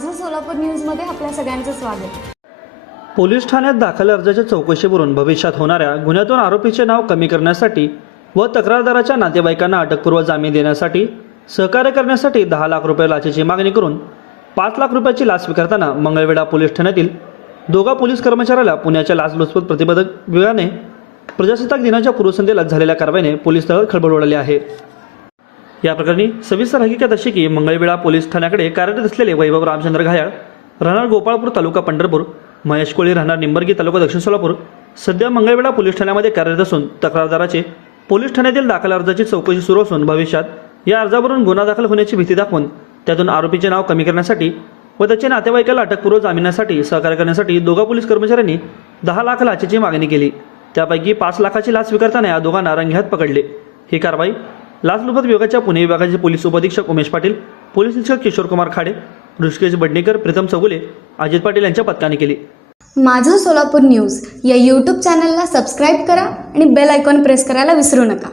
माझं सोलापूर न्यूजमध्ये आपल्या सगळ्यांचं स्वागत। पोलीस ठाण्यात दाखल अर्जाच्या चौकशीवरून भविष्यात होणाऱ्या गुन्ह्यातून आरोपीचे नाव कमी करण्यासाठी व तक्रारदाराच्या नातेवाईकांना अटकपूर्व जामीन देण्यासाठी सहकार्य करण्यासाठी 10 लाख रुपये लाचेची मागणी करून 5 लाख रुपयाची लाच स्वीकारताना मंगळवेढा पोलीस ठाण्यातील दोघा पोलीस कर्मचाऱ्याला पुण्याच्या लाचलुचपत प्रतिबंधक विभागाने प्रजासत्ताक दिनाच्या पूर्वसंध्येला झालेल्या कारवाईने पोलीस दलात खळबळ उडाली आहे। या प्रकरणी सविस्तर हकीकत अशी की मंगळवेढा पोलीस ठाण्याकडे कार्यरत असलेले वैभव रामचंद्र घायाळ राहणार गोपाळपूर तालुका पंढरपूर, महेश कोळी राहणार निंबर्गी तालुका दक्षिण सोलापूर सध्या मंगळवेढा पोलीस ठाण्यामध्ये कार्यरत असून तक्रारदाराचे पोलीस ठाण्यातील दाखल अर्जाची चौकशी सुरू असून भविष्यात या अर्जावरून गुन्हा दाखल होण्याची भीती दाखवून त्यातून आरोपीचे नाव कमी करण्यासाठी व त्याच्या नातेवाईकाला अटकपूर्व जामिनासाठी सहकार्य करण्यासाठी दोघा पोलीस कर्मचाऱ्यांनी 10 लाख लाचेची मागणी केली। त्यापैकी 5 लाखाची लाच स्वीकारताना या दोघांना रंगेहात पकडले। ही कारवाई लाचलुचपत विभागाच्या पुणे विभागाचे पोलीस उपअधीक्षक उमेश पाटील, पोलीस निरीक्षक किशोर कुमार खाडे, ऋषिकेश बडणेकर, प्रीतम चौगुले, अजित पाटील यांच्या पथकाने केली। माझं सोलापूर न्यूज या यूट्यूब चॅनलला सबस्क्राईब करा आणि बेल आयकॉन प्रेस करायला विसरू नका।